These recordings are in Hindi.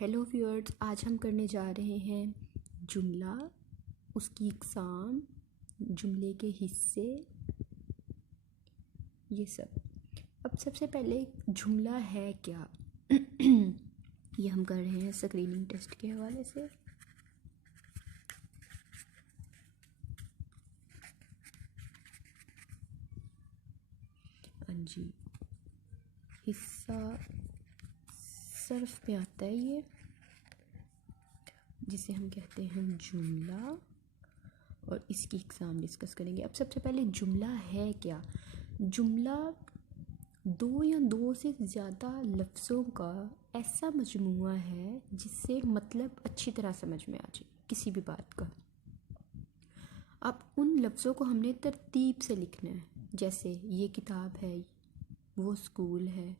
हेलो व्यूअर्स, आज हम करने जा रहे हैं जुमला, उसकी इकसाम, जुमले के हिस्से, ये सब। अब सबसे पहले जुमला है क्या ये हम कर रहे हैं स्क्रीनिंग टेस्ट के हवाले से। हाँ जी, हिस्सा सर्फ पे आता है ये, जिसे हम कहते हैं जुमला, और इसकी इकसाम डिस्कस करेंगे। अब सबसे पहले जुमला है क्या। जुमला दो या दो से ज़्यादा लफ्ज़ों का ऐसा मजमुआ है जिससे मतलब अच्छी तरह समझ में आ जाए किसी भी बात का। अब उन लफ्ज़ों को हमने तरतीब से लिखना है, जैसे ये किताब है, वो स्कूल है,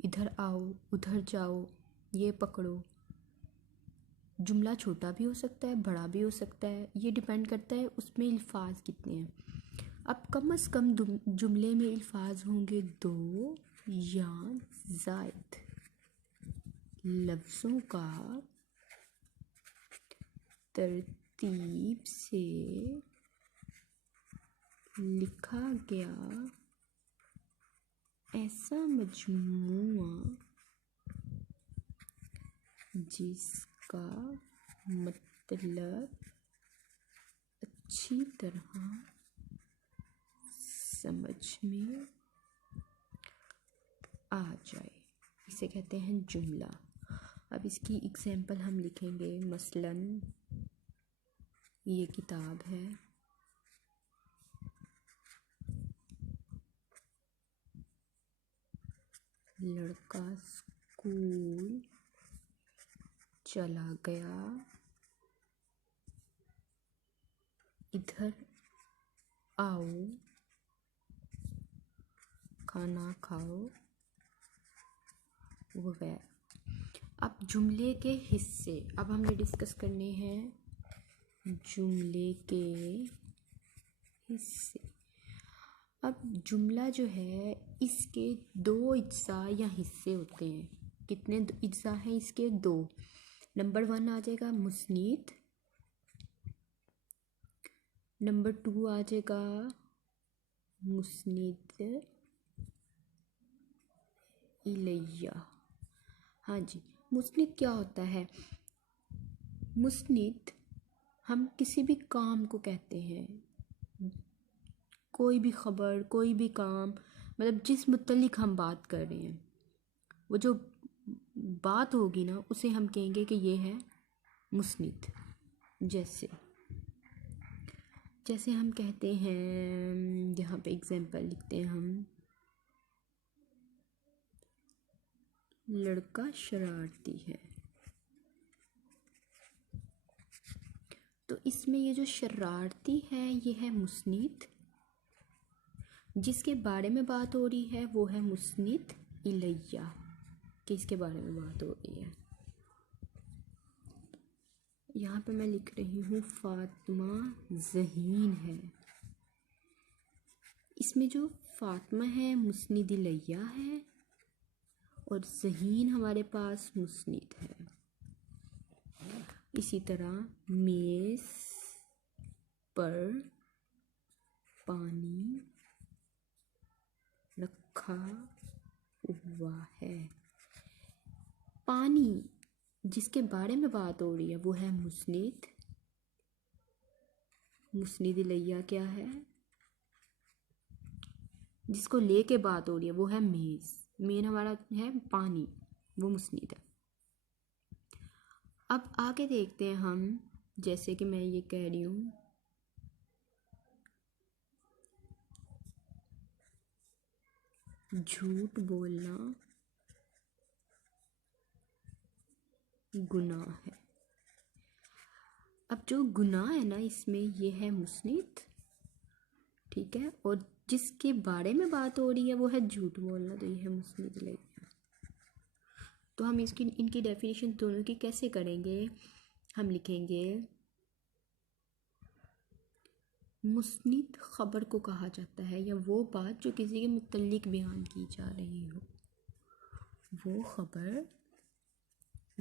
इधर आओ, उधर जाओ, ये पकड़ो। जुमला छोटा भी हो सकता है, बड़ा भी हो सकता है, ये डिपेंड करता है उसमें अल्फाज कितने हैं। अब कम से कम जुमले में अल्फाज होंगे 2 या ज़ायद। लफ्ज़ों का तरतीब से लिखा गया ऐसा मजमूआ जिसका मतलब अच्छी तरह समझ में आ जाए, इसे कहते हैं जुमला। अब इसकी एग्जांपल हम लिखेंगे, मसलन ये किताब है, लड़का स्कूल चला गया, इधर आओ, खाना खाओ, वगैरह। अब जुमले के हिस्से, अब हमने डिस्कस करने हैं जुमले के हिस्से। अब जुमला जो है, इसके 2 अज्जा या हिस्से होते हैं। कितने अज्जा हैं इसके? 2। नंबर 1 आ जाएगा मुस्नीद, नंबर 2 आ जाएगा मुस्नीद इलैया। हाँ जी, मुस्नीद क्या होता है? मुस्नीद हम किसी भी काम को कहते हैं, कोई भी ख़बर, कोई भी काम, मतलब जिस मुतल्लिक हम बात कर रहे हैं, वो जो बात होगी ना, उसे हम कहेंगे कि ये है मुस्नीद। जैसे हम कहते हैं, यहाँ पे एग्जांपल लिखते हैं हम, लड़का शरारती है, तो इसमें ये जो शरारती है ये है मुस्नीद, जिसके बारे में बात हो रही है वो है मुस्नीद इलैया, किसके बारे में बात हो रही है। यहाँ पे मैं लिख रही हूँ फातिमा ज़हीन है, इसमें जो फातिमा है मुस्नीद इलैया है, और ज़हीन हमारे पास मुस्नीद है। इसी तरह मेज़ पर पानी रखा हुआ है, पानी जिसके बारे में बात हो रही है वो है मुस्नीद, मुस्नीद इलैया क्या है? जिसको लेके बात हो रही है वो है मेज़, मेन हमारा है पानी, वो मुस्नीद है। अब आगे देखते हैं हम, जैसे कि मैं ये कह रही हूँ, झूठ बोलना गुनाह है। अब जो गुनाह है ना, इसमें ये है मुस्नीद, ठीक है, और जिसके बारे में बात हो रही है वो है झूठ बोलना, तो ये है मुस्नीद इलैया। तो हम इनकी डेफिनेशन दोनों की कैसे करेंगे? हम लिखेंगे, मुस्नीद ख़बर को कहा जाता है, या वो बात जो किसी के मुतल्लिक बयान की जा रही हो, वो ख़बर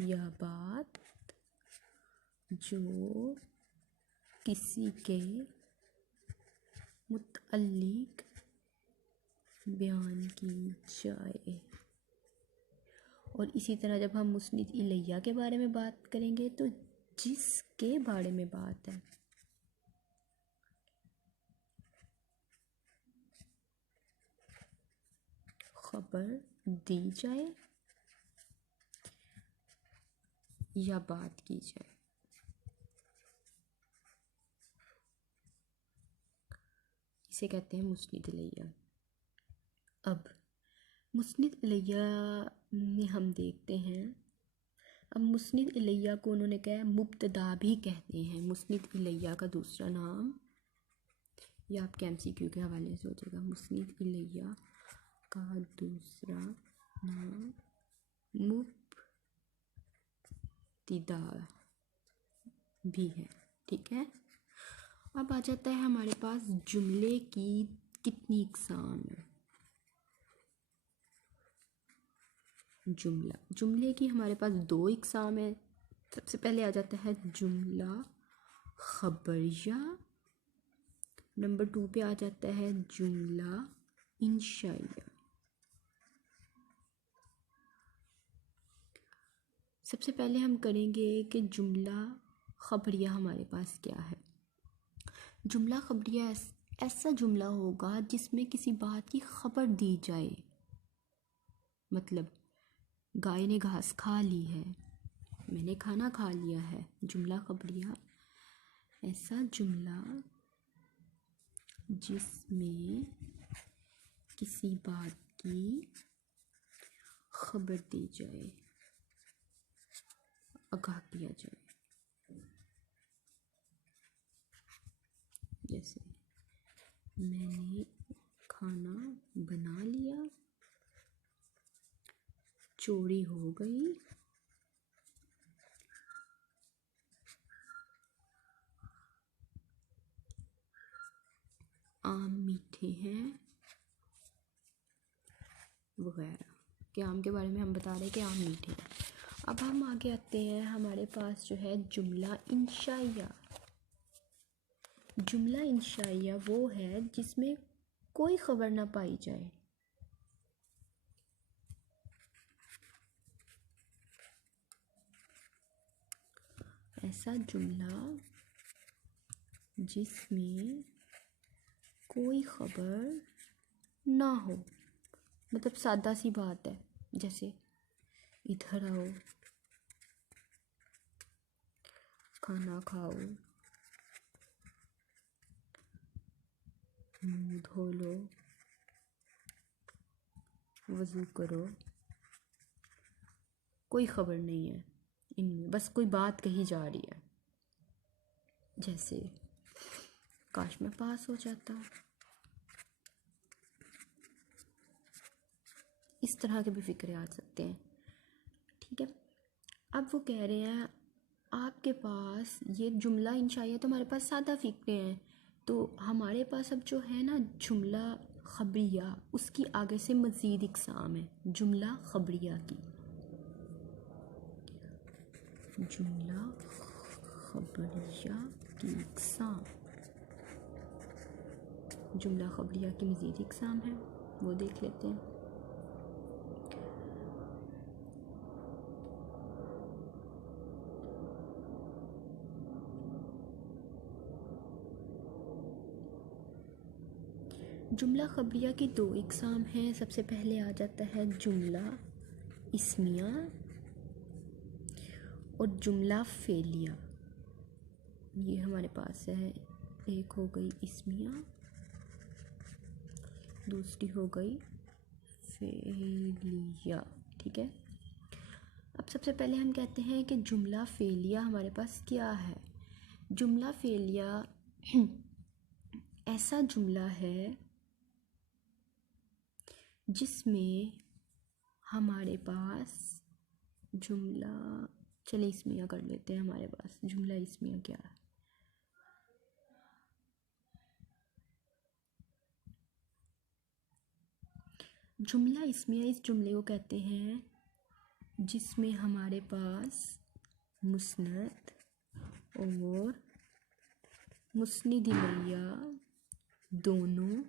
या बात जो किसी के मुतअल्लिक बयान की जाए। और इसी तरह जब हम मुस्निद इलैया के बारे में बात करेंगे तो जिसके बारे में बात है, खबर दी जाए या बात की जाए, इसे कहते हैं मुस्निद इलैया। अब मुस्निद इलैया में हम देखते हैं, अब मुस्निद इलैया को उन्होंने क्या है, मुब्तदा भी कहते हैं। मुस्निद इलैया का दूसरा नाम, ये आपके MCQ के हवाले से हो जाएगा, मुस्निद इलैया का दूसरा नाम मुब्तदा भी है। ठीक है, अब आ जाता है हमारे पास जुमले की कितनी इकसाम है। जुमले की हमारे पास 2 इकसाम है। सबसे पहले आ जाता है जुमला खबरिया, नंबर 2 पे आ जाता है जुमला इंशाइया। सबसे पहले हम करेंगे कि जुमला खबरिया हमारे पास क्या है। जुमला खबरिया ऐसा जुमला होगा जिसमें किसी बात की खबर दी जाए। मतलब गाय ने घास खा ली है, मैंने खाना खा लिया है। जुमला खबरिया ऐसा जुमला जिसमें किसी बात की खबर दी जाए, आगाह किया जाए। जैसे मैंने खाना बना लिया, चोरी हो गई, आम मीठे हैं, वगैरह। कि आम के बारे में हम बता रहे हैं कि आम मीठे हैं। अब हम आगे आते हैं, हमारे पास जो है जुमला इंशाइया। जुमला इंशाइया वो है जिसमें कोई खबर ना पाई जाए। ऐसा जुमला जिसमें कोई खबर ना हो, मतलब सादा सी बात है। जैसे इधर आओ, खाना खाओ, मुँह धो लो, वज़ू करो। कोई खबर नहीं है इनमें, बस कोई बात कही जा रही है। जैसे काश मैं पास हो जाता। इस तरह के भी फिक्रे आ सकते हैं। ठीक है, अब वो कह रहे हैं आपके पास ये जुमला इंशाइया तो हमारे पास सादा फिक्रे हैं, तो हमारे पास अब जो है ना जुमला खबरिया, उसकी आगे से मज़ीद इकसाम है जुमला खबरिया की। जुमला खबरिया की इकसाम, जुमला खबरिया की मज़ीद इकसाम है, वो देख लेते हैं। जुमला खबरिया की 2 इकसाम हैं। सबसे पहले आ जाता है जुमला इस्मिया और जुमला फेलिया। ये हमारे पास है, एक हो गई इस्मिया, दूसरी हो गई फेलिया। ठीक है, अब सबसे पहले हम कहते हैं कि जुमला फेलिया हमारे पास क्या है। जुमला फेलिया ऐसा जुमला है जिसमें हमारे पास जुमला, चलिए इस्मिया कर लेते हैं। हमारे पास जुमला इस्मिया क्या है, जुमला इस्मिया इस जुमले को कहते हैं जिसमें हमारे पास मुस्नद और मुस्निद इलैया दोनों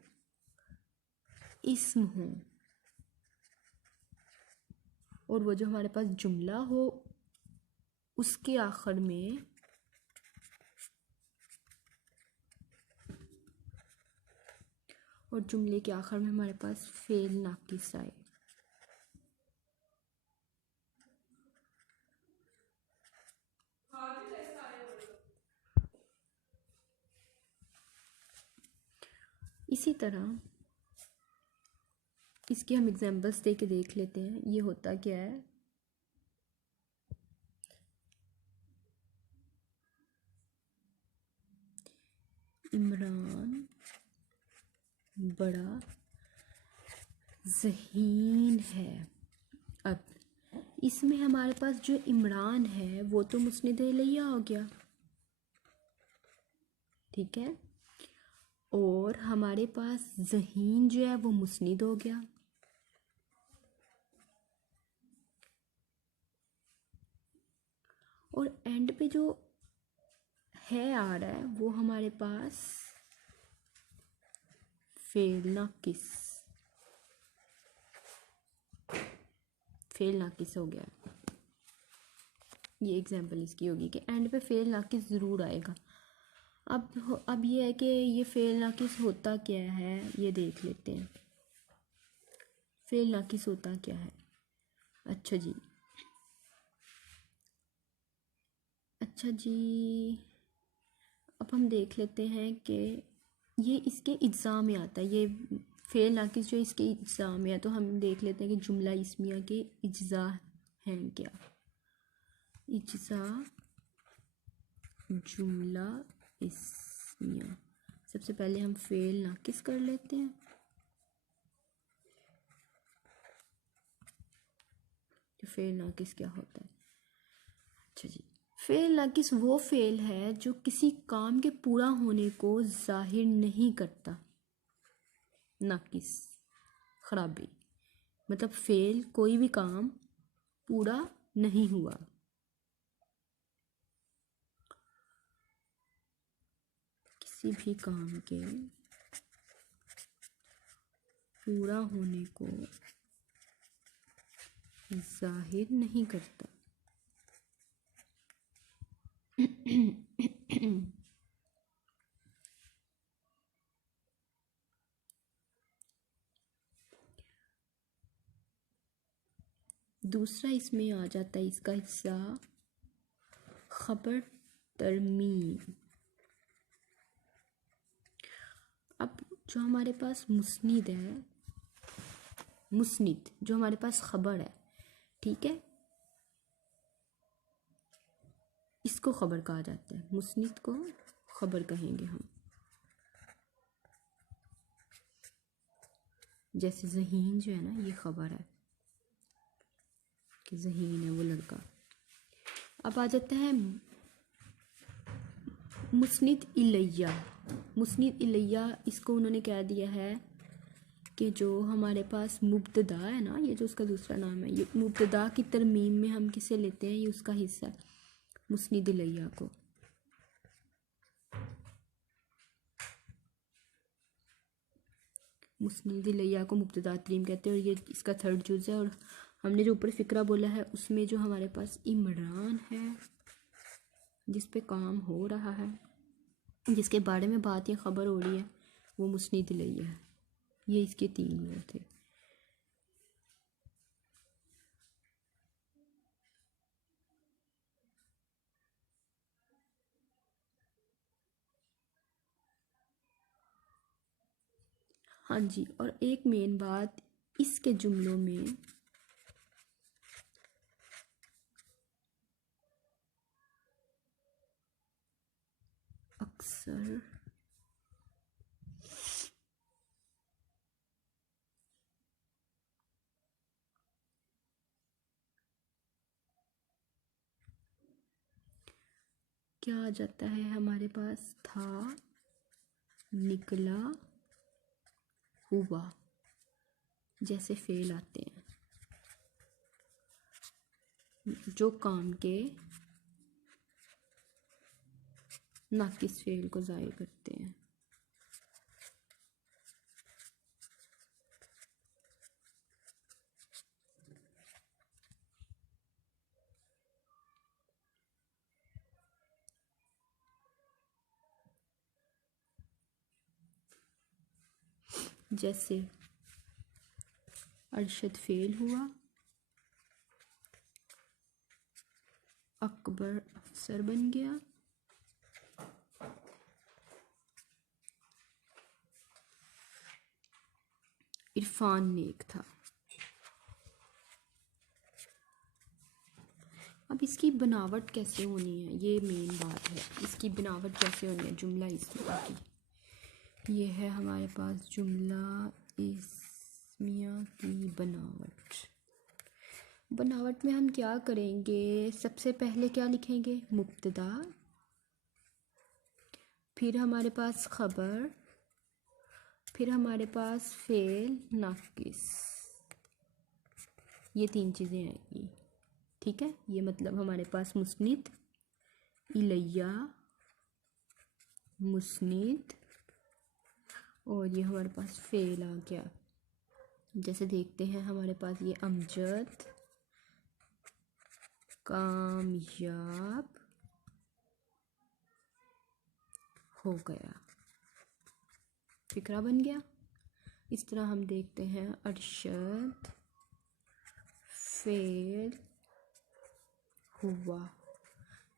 इस्म हों, और वो जो हमारे पास जुमला हो उसके आखिर में और जुमले के आखिर में हमारे पास फेल नाकिस आए। इसी तरह इसके हम एग्जांपल्स दे के देख लेते हैं ये होता क्या है। इमरान बड़ा ज़हीन है। अब इसमें हमारे पास जो इमरान है वो तो मुस्निद इलैया हो गया, ठीक है, और हमारे पास ज़हीन जो है वो मुस्निद हो गया। और एंड पे जो है आ रहा है वो हमारे पास फेल नाकिस हो गया। ये एग्जांपल इसकी होगी कि एंड पे फेल नाकिस ज़रूर आएगा। अब ये है कि ये फेल नाकिस होता क्या है ये देख लेते हैं। फेल नाकिस होता क्या है। अच्छा जी, अब हम देख लेते हैं कि ये इसके इज्जा में आता है। ये फेल नाकिस जो इसके इज्जा में है, तो हम देख लेते हैं कि जुमला इस्मिया के इज्जा हैं क्या। इज्जा जुमला इस्मिया, सबसे पहले हम फेल नाकिस कर लेते हैं। तो फेल नाकिस क्या होता है। अच्छा जी, फेल नाकिस वो फेल है जो किसी काम के पूरा होने को जाहिर नहीं करता। नाकिस खराबी मतलब फेल कोई भी काम पूरा नहीं हुआ। किसी भी काम के पूरा होने को जाहिर नहीं करता। दूसरा इसमें आ जाता है इसका हिस्सा खबर तरमीम। अब जो हमारे पास मुस्निद है, मुस्निद जो हमारे पास खबर है, ठीक है, इसको खबर कहा जाता है। मुस्निद को खबर कहेंगे हम। जैसे ज़हीन जो है ना ये खबर है कि ज़हीन है वो लड़का। अब आ जाता है मुस्निद इलैया। मुस्निद इलैया इसको उन्होंने कह दिया है कि जो हमारे पास मुब्तदा है ना, ये जो उसका दूसरा नाम है, ये मुब्तदा की तरमीम में हम किसे लेते हैं, ये उसका हिस्सा है मुस्निद इलैया को। मुस्निद इलैया को मुब्तदा तरीम कहते हैं और ये इसका थर्ड जुज़ है। और हमने जो ऊपर फ़िक्रा बोला है उसमें जो हमारे पास इमरान है जिस पे काम हो रहा है, जिसके बारे में बात या ख़बर हो रही है, वो मुस्निद इलैया है। ये इसके तीन वो थे। हाँ जी, और एक मेन बात इसके जुमलों में अक्सर क्या आ जाता है हमारे पास, था, निकला, हुआ, जैसे फेल आते हैं। जो काम के नाकिस फेल को ज़ाहिर करते हैं। जैसे अरशद फेल हुआ, अकबर अफसर बन गया, इरफान नेक था। अब इसकी बनावट कैसे होनी है, ये मेन बात है। इसकी बनावट कैसे होनी है जुमला इस्मिया की। ये है हमारे पास जुमला इस्मिया की बनावट। बनावट में हम क्या करेंगे, सबसे पहले क्या लिखेंगे, मुब्तदा, फिर हमारे पास खबर, फिर हमारे पास फेल नाकिस, ये 3 चीज़ें आएंगी। ठीक है, ये मतलब हमारे पास मुस्निद इलैया, मुस्निद, और ये हमारे पास फेल आ गया। जैसे देखते हैं हमारे पास ये अमजद, कामयाब हो गया, फिक्रा बन गया। इस तरह हम देखते हैं अरशद फेल हुआ,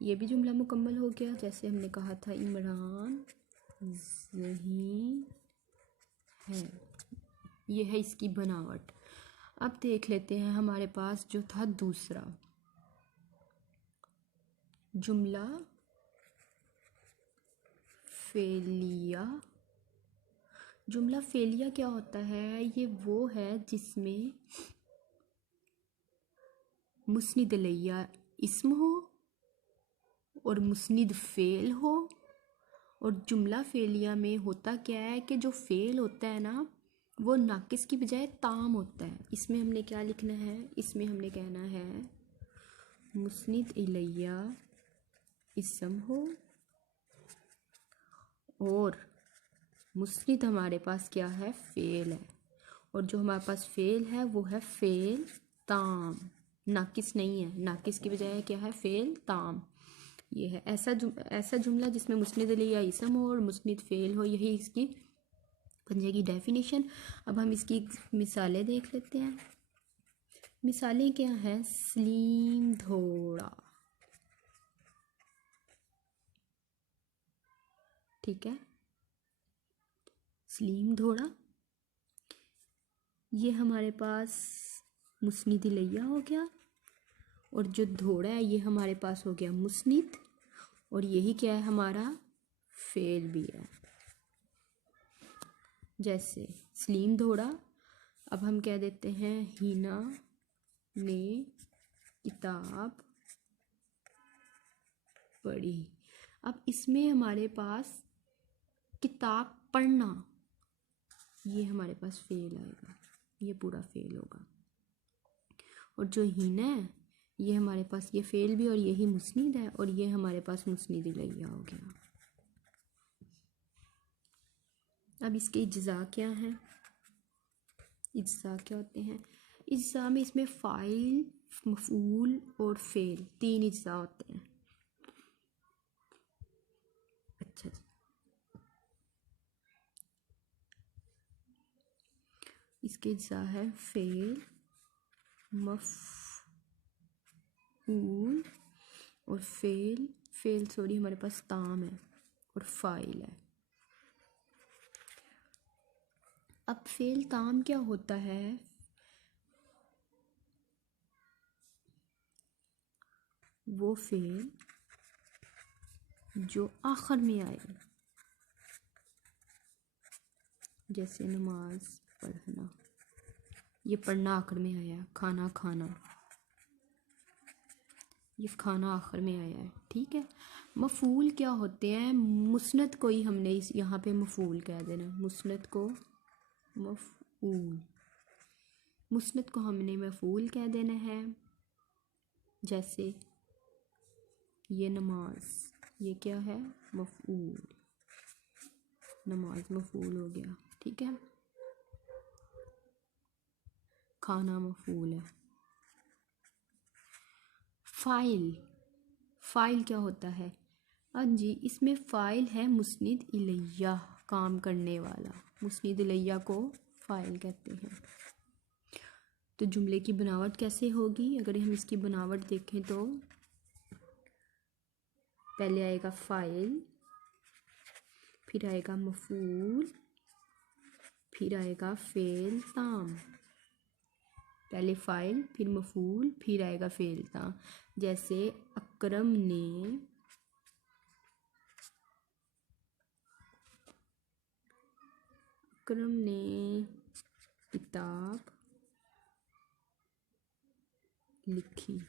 ये भी जुमला मुकम्मल हो गया। जैसे हमने कहा था इमरान ज़हीन है, ये है इसकी बनावट। अब देख लेते हैं हमारे पास जो था दूसरा जुमला फेलिया। जुमला फेलिया क्या होता है, ये वो है जिसमें मुस्निद इलैया इस्म हो और मुस्निद फ़ेल हो। और जुमला फेलिया में होता क्या है कि जो फ़ेल होता है ना वो नाकिस की बजाय ताम होता है। इसमें हमने क्या लिखना है, इसमें हमने कहना है मुस्निद इलैया इस्म हो और मुस्निद हमारे पास क्या है, फ़ेल है। और जो हमारे पास फ़ेल है वो है फ़ेल ताम, नाकिस नहीं है, नाकिस की बजाय क्या है, फ़ेल ताम। ये है ऐसा जुमला जिसमें मुस्निद इलैया इस्म हो और मुस्निद फ़ेल हो, यही इसकी बन जाएगी डेफिनेशन। अब हम इसकी मिसालें देख लेते हैं। मिसालें क्या हैं, सलीम धोड़ा, ठीक है, सलीम धोड़ा, ये हमारे पास मुस्निद इलैया हो गया और जो धोड़ा है ये हमारे पास हो गया मुस्निद, और यही क्या है हमारा, फेल भी है। जैसे सलीम धोड़ा, अब हम कह देते हैं हिना ने किताब पढ़ी। अब इसमें हमारे पास किताब पढ़ना, ये हमारे पास फेल आएगा, ये पूरा फेल होगा। और जो हिना है ये हमारे पास ये फेल भी और यही मुस्निद है, और ये हमारे पास मुस्निद इलैया हो गया। अब इसके इज्जा क्या हैं, इज्जा क्या होते हैं, इज्जा में इसमें फ़ाइल, मफ़ूल और फेल 3 इज्जा होते हैं। अच्छा जी, इसके इज्जा है फेल, मफ़ूल और फेल सॉरी हमारे पास ताम है और फ़ाइल है। अब फेल ताम क्या होता है, वो फेल जो आखिर में आए, जैसे नमाज पढ़ना, ये पढ़ना आखिर में आया, खाना खाना, ये खाना आखिर में आया है, ठीक है। मफ़ूल क्या होते हैं, मुस्नद को ही हमने इस यहाँ पे मफ़ूल कह देना, मुस्नद को मफ़ूल, मुस्नद को हमने मफ़ूल कह देना है। जैसे ये नमाज, ये क्या है, मफ़ऊल, नमाज मफ़ऊल हो गया, ठीक है। खाना मफ़ऊल है। फ़ाइल, फ़ाइल क्या होता है? हाँ जी, इसमें फ़ाइल है मुस्निद इलैया, काम करने वाला, मुस्निद इलैया को फ़ाइल कहते हैं। तो जुमले की बनावट कैसे होगी? अगर हम इसकी बनावट देखें तो पहले आएगा फ़ाइल, फिर आएगा मफ़ऊल, फिर आएगा फ़ेल ताम। पहले फ़ाइल, फिर मफ़ऊल, फिर आएगा फ़ेल ताम। जैसे अकरम ने किताब लिखी।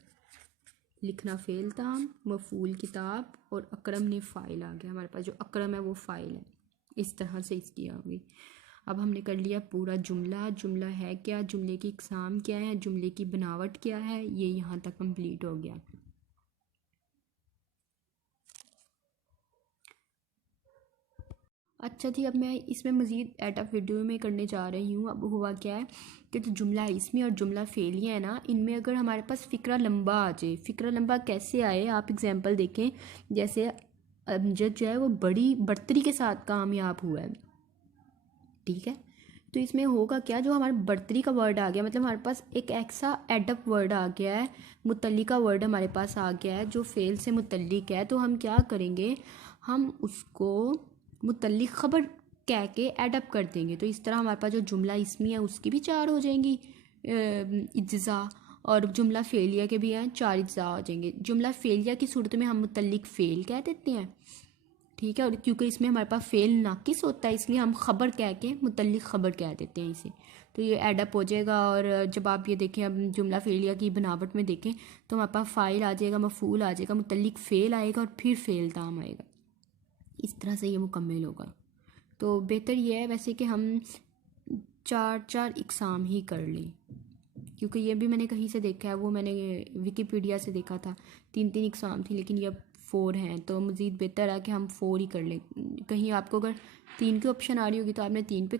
लिखना फ़ेल ताम, मफ़ऊल किताब, और अकरम ने फ़ाइल आ गया हमारे पास। जो अकरम है वो फ़ाइल है। इस तरह से इसकी आ गई। अब हमने कर लिया पूरा जुमला। जुमला है क्या, जुमले की इक़साम क्या है, जुमले की बनावट क्या है, ये यहाँ तक कंप्लीट हो गया। अच्छा जी, अब मैं इसमें मज़ीद एडअप वीडियो में करने जा रही हूँ। अब हुआ क्या है कि जो जुमला इसमें और जुमला फ़ेलिया है ना, इनमें अगर हमारे पास फ़िक्रा लंबा आ जाए, फ़िक्रा लंबा कैसे आए आप एग्जांपल देखें। जैसे अमजद जो है वो बड़ी बढ़तरी के साथ कामयाब हुआ है, ठीक है। तो इसमें होगा क्या, जो हमारे बढ़तरी का वर्ड आ गया, मतलब हमारे पास एक ऐसा एडअप वर्ड आ गया है, मुतल्लिका वर्ड हमारे पास आ गया है जो फ़ेल से मुतल्लिक है। तो हम क्या करेंगे, हम उसको मुतल्लिक ख़बर कह के एडअप कर देंगे। तो इस तरह हमारे पास जो जुमला इसमी है उसकी भी चार हो जाएंगी इज्ज़ा, और जुमला फ़ेलिया के भी हैं, चार इज्ज़ा हो जाएंगे। जुमला फ़ेलिया की सूरत में हम मुतल्लिक फ़ेल कह देते हैं, ठीक है। और क्योंकि इसमें हमारे पास फ़ेल नाकिस होता है, इसलिए हम ख़बर कह के मुतल्लिक ख़बर कह देते हैं इसे। तो ये एडअप हो जाएगा। और जब आप ये देखें, अब जुमला फ़ेलिया की बनावट में देखें तो हमारे पास फ़ाइल आ जाएगा, मफ़ऊल आ जाएगा, मुतल्लिक फ़ेल आएगा और फिर फ़ेल ताम आएगा। इस तरह से ये मुकम्मल होगा। तो बेहतर ये है वैसे कि हम चार चार इक़साम ही कर लें, क्योंकि ये भी मैंने कहीं से देखा है, वो मैंने विकीपीडिया से देखा था, 3 इक़साम थी, लेकिन ये अब 4 हैं। तो मज़ीद बेहतर है कि हम 4 ही कर लें। कहीं आपको अगर 3 की ऑप्शन आ रही होगी तो आपने 3 पे